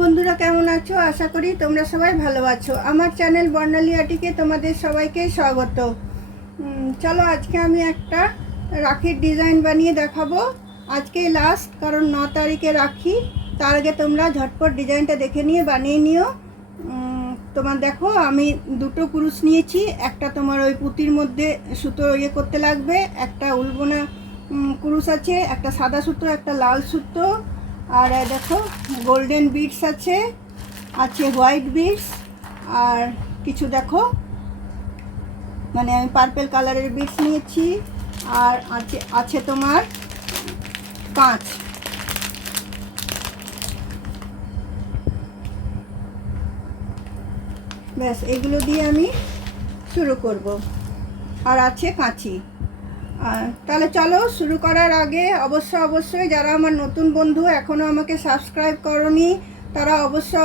বন্ধুরা কেমন আছো? আশা করি তোমরা সবাই ভালো আছো। আমার চ্যানেল বর্ণালী আটিকে তোমাদের সবাইকে স্বাগত। চলো আজকে আমি একটা রাখির ডিজাইন বানিয়ে দেখাবো। আজকে লাস্ট, কারণ 9 তারিখে রাখি। তার আগে তোমরা ঝটপট ডিজাইনটা দেখে নিয়ে বানিয়ে নিও। তোমার দেখো, আমি দুটো কুরুশ নিয়েছি। একটা তোমার ওই পুঁতির মধ্যে সুতো করতে লাগবে, একটা উলবোনা কুরুশ আছে, একটা সাদা সুতো, একটা লাল সুতো, আর দেখো গোল্ডেন বিডস আছে হোয়াইট বিডস, আর কিছু দেখো মানে আমি পার্পল কালারের বিডস নিয়েছি, আর আছে তোমার কাঁচ। ব্যাস, এগুলো দিয়ে আমি শুরু করব। আর আছে কাঁচি। তাহলে চলো শুরু করার আগে অবশ্যই যারা আমার নতুন বন্ধু এখনও আমাকে সাবস্ক্রাইব করোনি তারা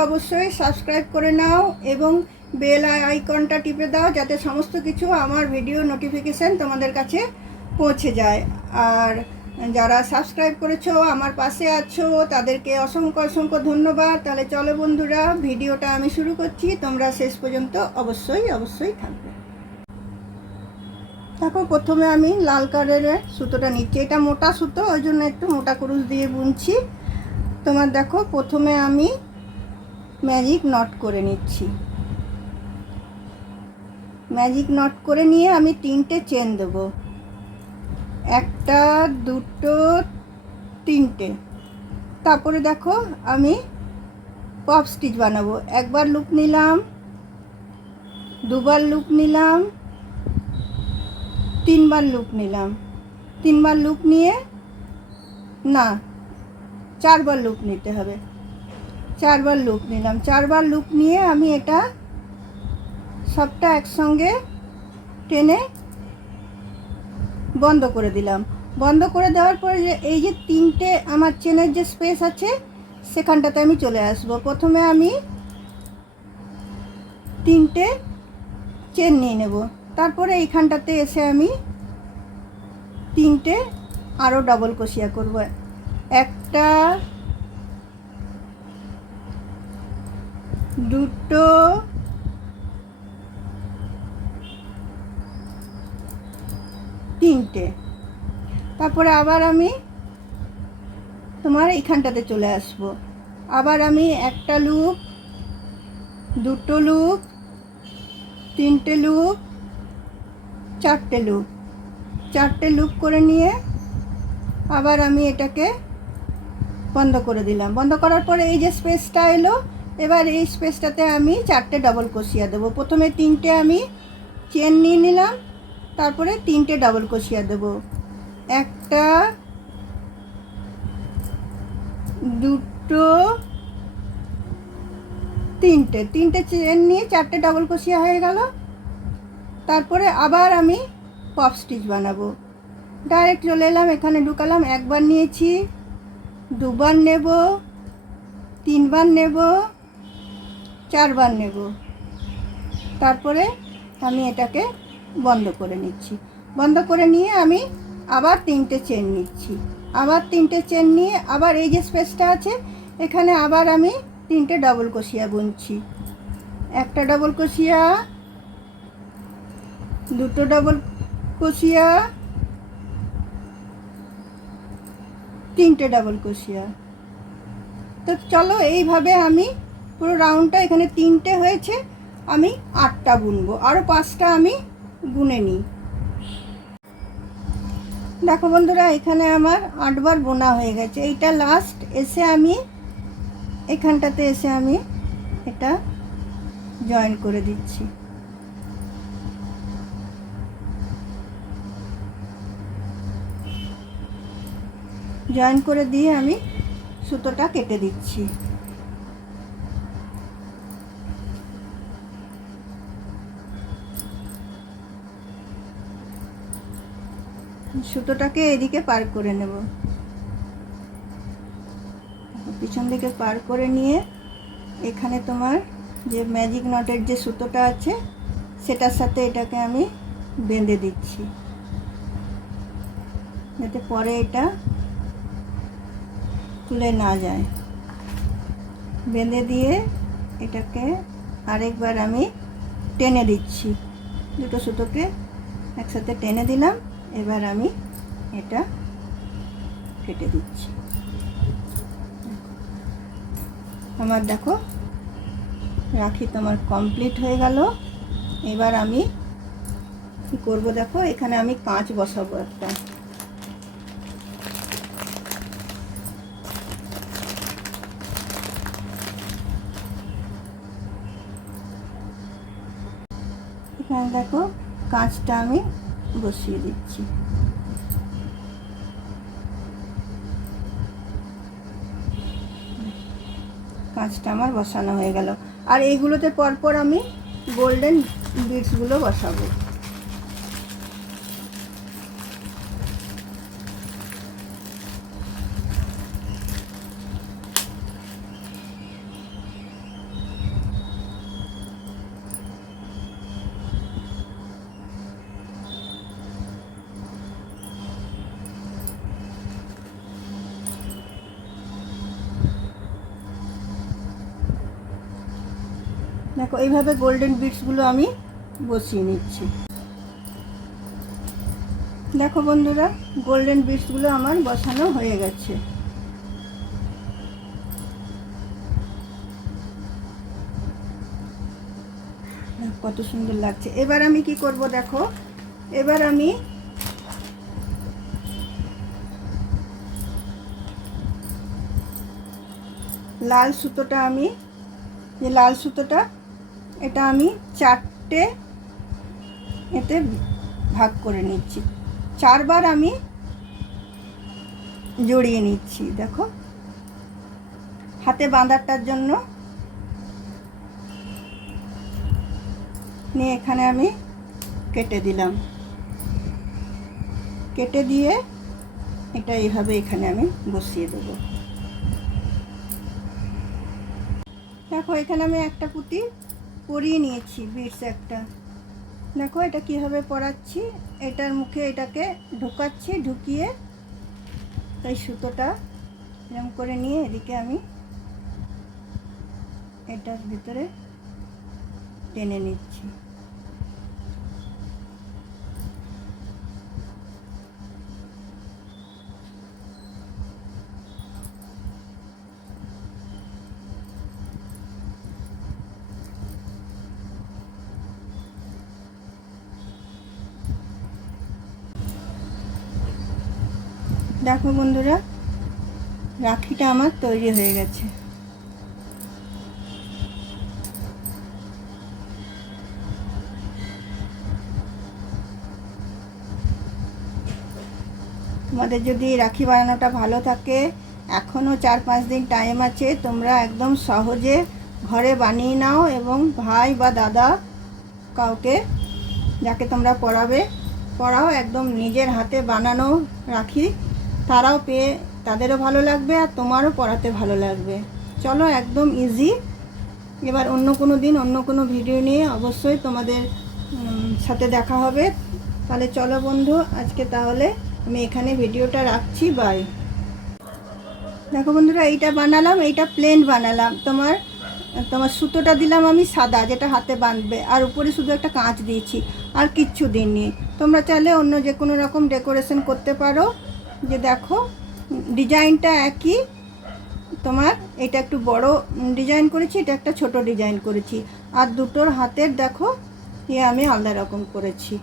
অবশ্যই সাবস্ক্রাইব করে নাও এবং বেল আইকনটা টিপে দাও, যাতে সমস্ত কিছু আমার ভিডিও নোটিফিকেশান তোমাদের কাছে পৌঁছে যায়। আর যারা সাবস্ক্রাইব করেছো, আমার পাশে আছো, তাদেরকে অসংখ্য ধন্যবাদ। তাহলে চলো বন্ধুরা, ভিডিওটা আমি শুরু করছি। তোমরা শেষ পর্যন্ত অবশ্যই থাকবে। দেখো, প্রথমে আমি লাল কালারের সুতোটা নিচ্ছি। এটা মোটা সুতো, ওই জন্য একটু মোটা কুরুশ দিয়ে বুনছি। তোমার দেখো, প্রথমে আমি ম্যাজিক নট করে নিচ্ছি। ম্যাজিক নট করে নিয়ে আমি 3টে চেন দেব, 1 2 3টে। তারপরে দেখো আমি পপ স্টিচ বানাবো। একবার লুপ নিলাম, দুবার লুপ নিলাম, 3বার লুপ নিলাম। 3বার লুপ নিয়ে না, 4বার লুপ নিতে হবে। 4বার লুপ নিলাম। 4বার লুপ নিয়ে আমি এটা সবটা একসঙ্গে টেনে বন্ধ করে দিলাম। বন্ধ করে দেওয়ার পরে এই যে 3টে আমার চেনের যে স্পেস আছে সেখানটাতে আমি চলে আসব। প্রথমে আমি 3টে চেন নিয়ে নেব। তারপরে এইখানটাতে এসে আমি 3টে আরও ডবল ক্রোশিয়া করব। 1 2 3টে। তারপরে আবার আমি তোমার এইখানটাতে চলে আসব। আবার আমি 1টা লুপ, 2টো লুপ, 3টে লুপ, 4টে লুপ। 4টে লুপ করে নিয়ে আবার আমি এটাকে বন্ধ করে দিলাম। বন্ধ করার পরে এই যে স্পেসটা এলো, এবার এই স্পেসটাতে আমি 4টে ডবল ক্রোশিয়া দেবো। প্রথমে 3টে আমি চেন নিয়ে নিলাম, তারপরে 3টে ডবল ক্রোশিয়া দেবো। 1 2 3টে চেন নিয়ে 4টে ডবল ক্রোশিয়া হয়ে গেল। তারপরে আবার আমি পপ স্টিচ বানাবো। ডাইরেক্ট চলে এলাম, এখানে ঢুকালাম। 1বার নিয়েছি, 2বার নেব, 3বার নেব, 4বার নেব। তারপরে আমি এটাকে বন্ধ করে নিচ্ছি। বন্ধ করে নিয়ে আমি আবার 3টে চেন নিচ্ছি। আবার 3টে চেন নিয়ে আবার এই যে স্পেসটা আছে এখানে আবার আমি 3টে ডবল ক্রোশিয়া বুনছি। 1টা ডবল ক্রোশিয়া, 2টো ডবল ক্রোশিয়া, 3টে ডবল ক্রোশিয়া। তো চলো এইভাবে আমি পুরো রাউন্ডটা, এখানে 3টে হয়েছে, আমি 8টা বুনবো। আরও 5টা আমি বুনে নিই। দেখো বন্ধুরা, এখানে আমার 8বার বোনা হয়ে গেছে। এইটা লাস্ট এসে আমি এখানটাতে এসে আমি এটা জয়েন করে দিচ্ছি। জয়েন করে দিয়ে আমি সুতোটা কেটে দিচ্ছি। সুতোটাকে এদিকে পার করে নেব। পিছন দিকে পার করে নিয়ে এখানে তোমার যে ম্যাজিক নটের যে সুতোটা আছে সেটার সাথে এটাকে আমি বেঁধে দিচ্ছি, যাতে পরে এটা খুলে না যায়। বেঁধে দিয়ে এটাকে আরেকবার আমি টেনে দিচ্ছি, দুটো সুতোকে একসাথে টেনে দিলাম। এবার আমি এটা কেটে দিচ্ছি। আমার দেখো রাখি তোমার কমপ্লিট হয়ে গেল। এবার আমি কি করব দেখো, এখানে আমি কাঁচ বসাবো একটা। এখানে দেখো কাঁচটা আমি বসিয়ে দিচ্ছি। কাঁচটা আমার বসানো হয়ে গেল। আর এইগুলোতে পরপর আমি গোল্ডেন বিডসগুলো বসাবো। দেখো এইভাবে গোল্ডেন বিডসগুলো আমি বসিয়ে নিচ্ছি। দেখো বন্ধুরা, গোল্ডেন বিডসগুলো আমার বসানো হয়ে গেছে। কত সুন্দর লাগছে। এবার আমি কি করব দেখো, এবার আমি লাল সুতোটা, আমি যে লাল সুতোটা এটা আমি 4টে এতে ভাগ করে নিচ্ছি। 4বার আমি জড়িয়ে নিচ্ছি। দেখো হাতে বাঁধাটার জন্য নিয়ে এখানে আমি কেটে দিলাম। কেটে দিয়ে এটা এইভাবে এখানে আমি বসিয়ে দেব। দেখো এখানে আমি একটা পুঁতি পরিয়ে নিয়েছি, বিটস একটা। দেখো এটা কীভাবে পরাচ্ছি, এটার মুখে এটাকে ঢোকাচ্ছি, ঢুকিয়ে এই সুতোটা এরকম করে নিয়ে এদিকে আমি এটার ভিতরে টেনে নিচ্ছি। দেখো বন্ধুরা, রাখিটা আমার তৈরি হয়ে গেছে। তোমাদের যদি রাখি বানানোটা ভালো থাকে, এখনও 4-5 দিন টাইম আছে, তোমরা একদম সহজে ঘরে বানিয়ে নাও এবং ভাই বা দাদা কাউকে যাকে তোমরা পড়াও, একদম নিজের হাতে বানানো রাখি তারাও পেয়ে তাদেরও ভালো লাগবে আর তোমারও পড়াতে ভালো লাগবে। চলো একদম ইজি। এবার অন্য কোনো দিন অন্য কোনো ভিডিও নিয়ে অবশ্যই তোমাদের সাথে দেখা হবে। তাহলে চলো বন্ধু, আজকে তাহলে আমি এখানে ভিডিওটা রাখছি। বাই। দেখো বন্ধুরা, এইটা বানালাম, এইটা প্লেন বানালাম। তোমার সুতোটা দিলাম আমি সাদা, যেটা হাতে বাঁধবে, আর উপরে শুধু একটা কাঁচ দিয়েছি, আর কিচ্ছু দিইনি। তোমরা চাইলে অন্য যে কোনো রকম ডেকোরেশন করতে পারো। যে দেখো ডিজাইনটা একই, তোমার এটা একটু বড় ডিজাইন করেছি, এটা একটা ছোট ডিজাইন করেছি, আর দুটোর হাতের দেখো আমি আলাদা রকম করেছি।